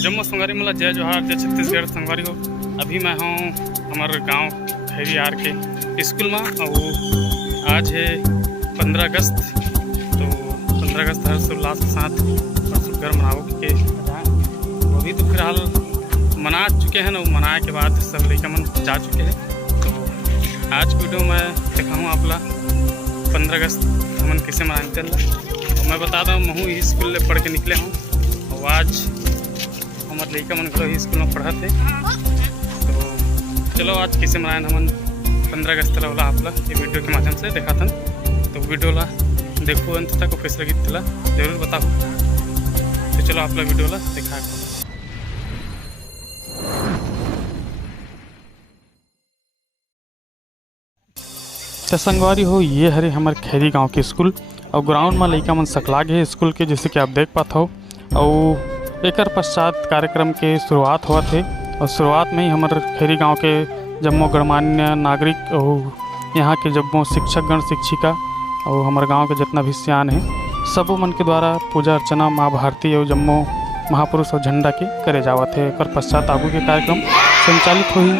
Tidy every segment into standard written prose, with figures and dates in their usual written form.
जम्मू संगवारी मला जय जोहार जय छत्तीसगढ़ संगवारी हो। अभी मैं हूँ हमारे गांव खैरी आर के स्कूल में और आज है 15 अगस्त। तो 15 अगस्त हर्षोल्लास के साथ सुगर मनाओ के वो भी तो फिलहाल मना चुके हैं ना। मनाए के बाद सब लड़का मन जा चुके हैं। तो आज की वीडियो में दिखाऊँ आपला 15 अगस्त हमन कैसे मनाने चल रहा। तो मैं बता दूँ मैं ही स्कूल ले पढ़ के निकले हूँ और आज हमारे लड़का मन को ही स्कूल में पढ़ा थे। तो चलो आज कैसे मनाए हमन 15 अगस्त वाला आपला ये वीडियो के माध्यम से देखा था। तो वीडियो ला देखो अंत तक कैसे लगी थी जरूर बताओ। तो चलो आपला वीडियो ला देखा। तो संगवारी हो ये हरे हमारे खैरी गांव के स्कूल और ग्राउंड में लड़का मन सकला गए स्कूल के जैसे कि आप देख पाते हो। और एक पश्चात कार्यक्रम के शुरुआत हुआ थे और शुरुआत में ही हमारे खैरी गांव के जम्मो गणमान्य नागरिक और यहाँ के जम्मो शिक्षकगण शिक्षिका और हमारे गांव के जितना भी सियान है सबों मन के द्वारा पूजा अर्चना माँ भारती और जम्मो महापुरुष और झंडा के करे जावत है। एक पश्चात आगू के कार्यक्रम संचालित हुई।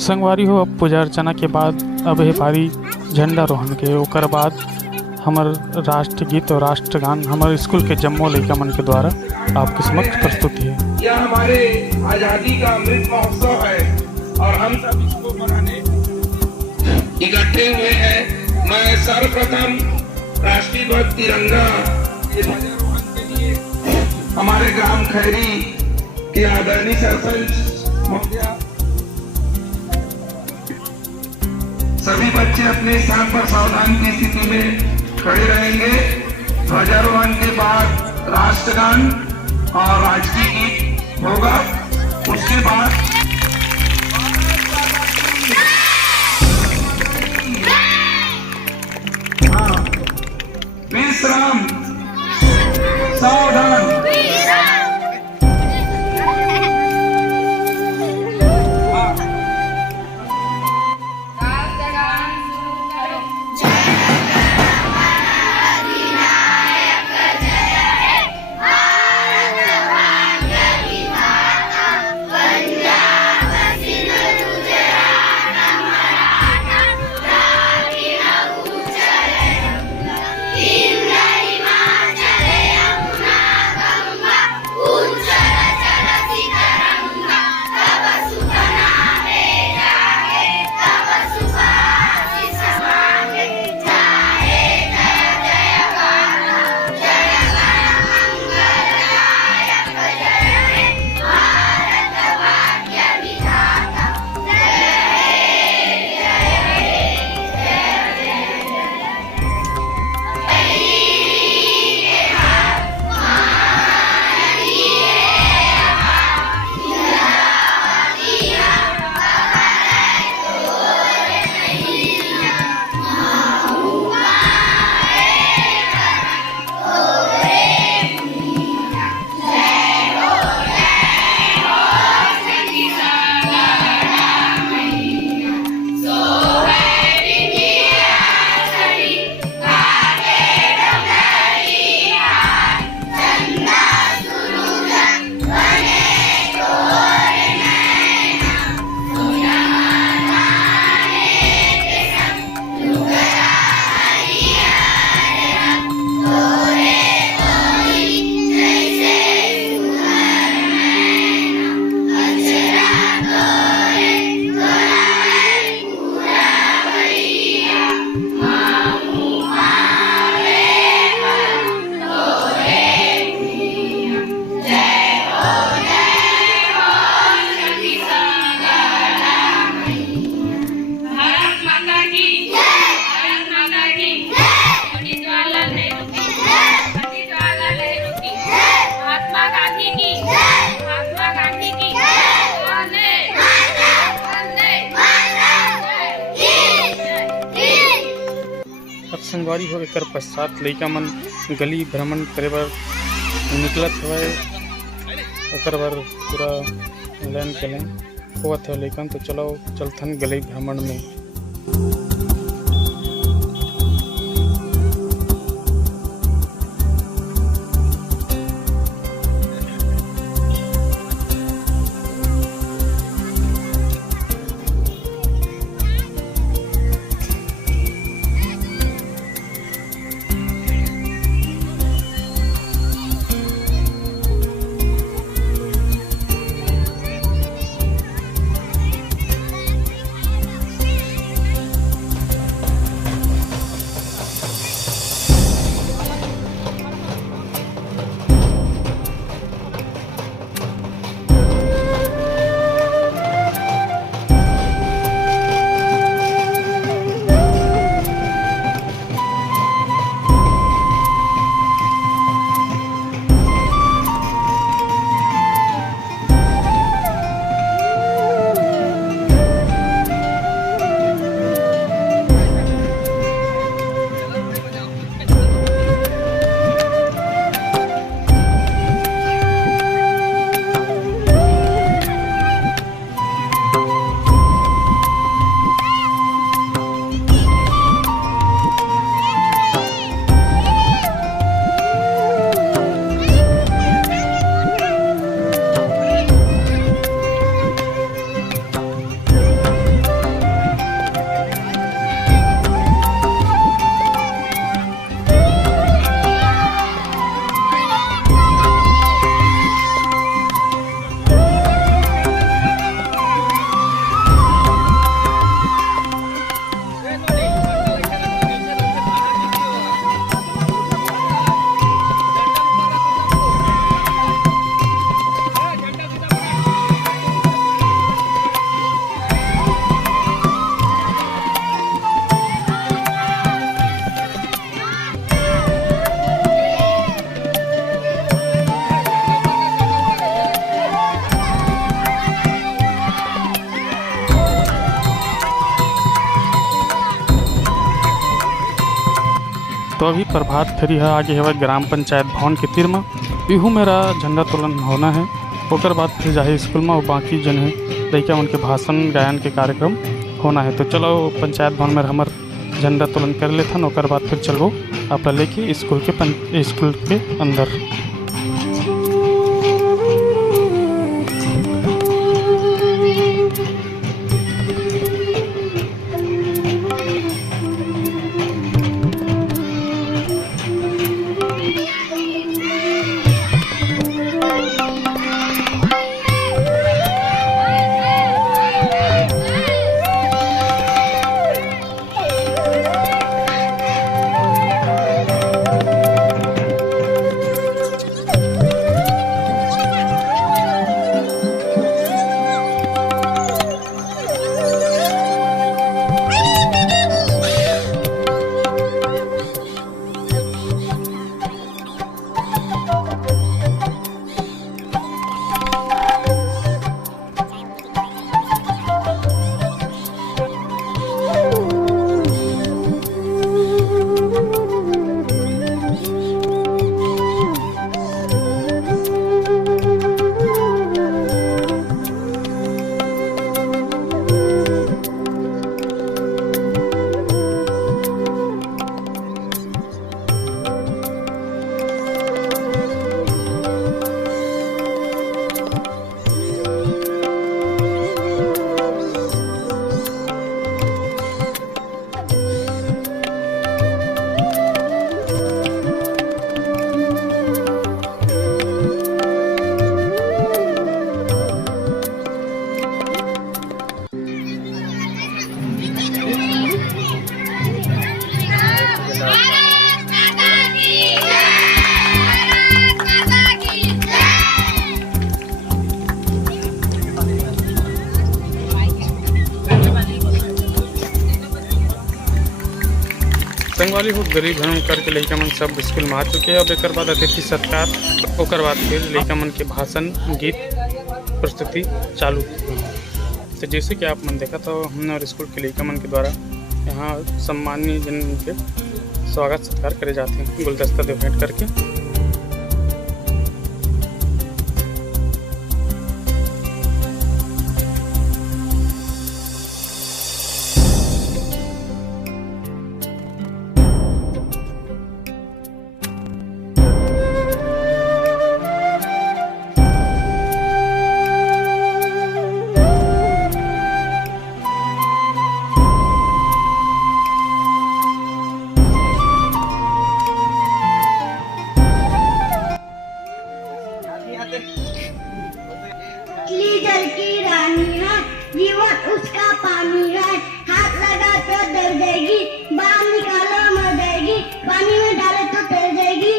संगवारी हो अब पूजा अर्चना के बाद अब है पारी झंडारोहण के। ओकर बाद हमार राष्ट्रगीत और राष्ट्रगान हमारे स्कूल के जम्मो लड़का मन के द्वारा आपके समक्ष प्रस्तुति है। यह हमारे आजादी का अमृत महोत्सव है और हम सब इसको मनाने इकट्ठे हुए हैं। मैं सर्वप्रथम राष्ट्रीय ध्वज तिरंगा के ध्वजारोहण के लिए हमारे ग्राम खैरी के आदरणीय सरपंच महोदया सभी बच्चे अपने स्थान पर सावधान की स्थिति में खड़े रहेंगे। ध्वजारोहण के बाद राष्ट्रगान और राष्ट्रीय गीत होगा। उसके बाद विश्राम, सावधान। संगवारी हो एक पश्चात लइका मन गली भ्रमण करे बर निकलत हवय। ओकर बर पूरा लाइन के लाइन होवत है लइकन। तो चलो चलथन गली भ्रमण में। तो अभी प्रभात फेरी है आगे है ग्राम पंचायत भवन के तीर में, इहू मेरा झंडा तोलन होना है। ओकर बाद फिर जाए स्कूल में और बाकी जन है लड़का उनके भाषण गायन के कार्यक्रम होना है। तो चलो पंचायत भवन में हमार झंडा तोलन कर लेथन, ओकर बाद फिर चलो आप लेके स्कूल के अंदर। संगवाली हो गरीब हम करके लड़का मन सब स्कूल में आ चुके हैं। अब एक बाद अतिथि सत्कार, ओकर बाद फिर लड़का मन के भाषण गीत प्रस्तुति चालू। तो जैसे कि आप मन देखा तो हमने और स्कूल के लड़का मन के द्वारा यहाँ सम्मानीय जन के स्वागत सत्कार करे जाते हैं गुलदस्ता दे भेंट करके। जल की रानी है, जीवन उसका पानी है, हाथ लगा तो डर जाएगी, बाहर निकालो मर जाएगी, पानी में डाले तो तैर जाएगी।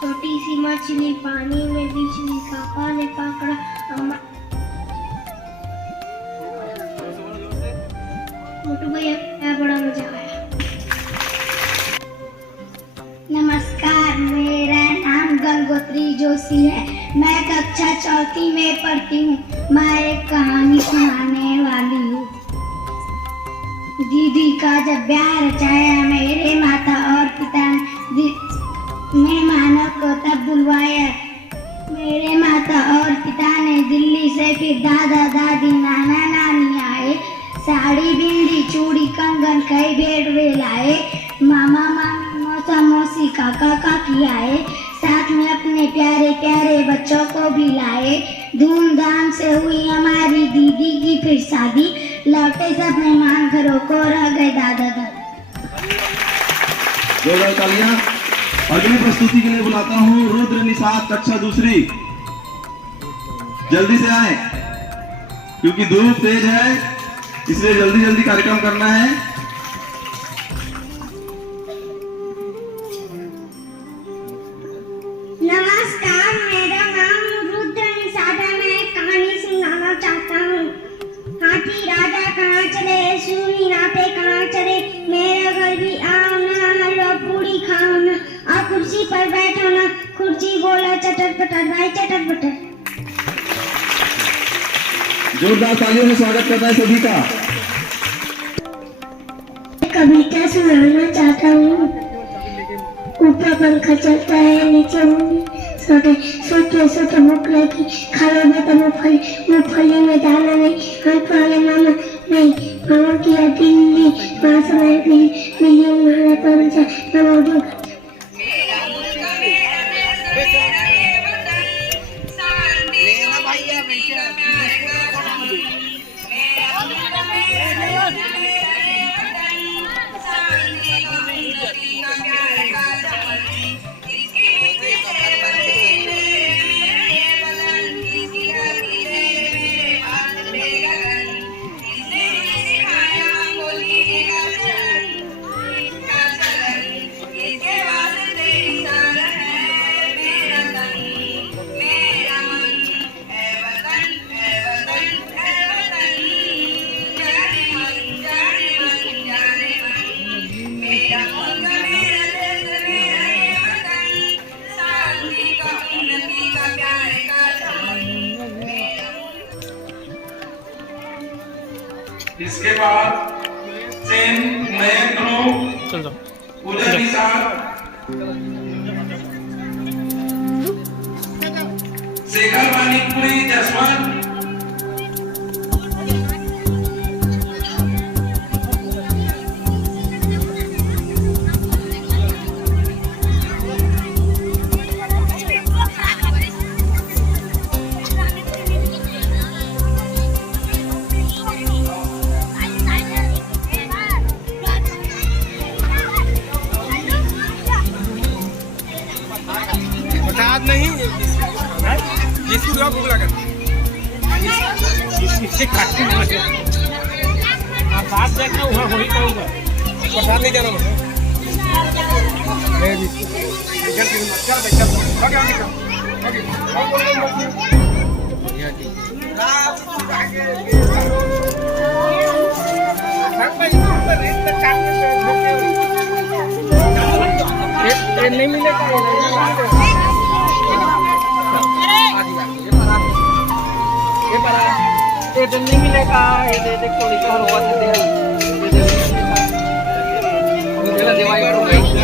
छोटी सी मछली पानी में बिजली का पानी पकड़ा, मोटू भैया बड़ा मजा आया। नमस्कार, मेरा नाम गंगोत्री जोशी है, मैं कक्षा चौथी में पढ़ती हूँ। मैं एक कहानी सुनाने वाली हूँ। दीदी का जब ब्याह रचाया, मेरे माता और पिता ने मेहमानों को तब बुलवाया। मेरे माता और पिता ने दिल्ली से फिर दादा दादी नाना नानी आए, साड़ी बिंदी चूड़ी कंगन कई भेड़ वे लाए, मामा मामी मौसा मौसी काका काकी आए, साथ में अपने प्यारे प्यारे बच्चों को भी लाए। धूमधाम से हुई हमारी दीदी की फिर शादी, लौटे सब मेहमान घरों को रह गए दादा दादी। जोरदार तालियां। अगली प्रस्तुति के लिए बुलाता हूँ रुद्र निषाद कक्षा दूसरी, जल्दी से आए क्योंकि धूप तेज है, इसलिए जल्दी जल्दी कार्यक्रम करना है। नमस्कार, मेरा नाम रुद्र निषाद है, मैं एक कहानी सुनाना चाहता हूँ। हाथी राजा कहाँ चले, सूरी नाते कहाँ चले, मेरे घर भी आओ ना, हलवा पूरी खाओ ना, और कुर्सी पर बैठो ना, कुर्सी बोला चटर पटर भाई चटर पटर। जोरदार तालियों में स्वागत करता है सभी का। कविता सुनाना चाहता हूँ। ऊपर पंखा चलता है, नीचे सोते सोते सोते भूख लगी, खाना में तो मूंगफली में दाना नहीं, हम पहले मामा नहीं, मामा की दिल्ली, वहाँ से मैं मिली मारा पर मामा जो इसके बाद सेन नयन ध्रुव चल जाओ। उदय निषाद शेखर वानीपुरी जसवंत नहीं जिसको क्या भूख लगा इससे काटने लगे आप बात देखना वहाँ वही कहूँगा प्रसाद नहीं जाना मैं भी नहीं मिलेगा ये नहीं मिलेगा ये दे थोड़ी सा होगा दे दे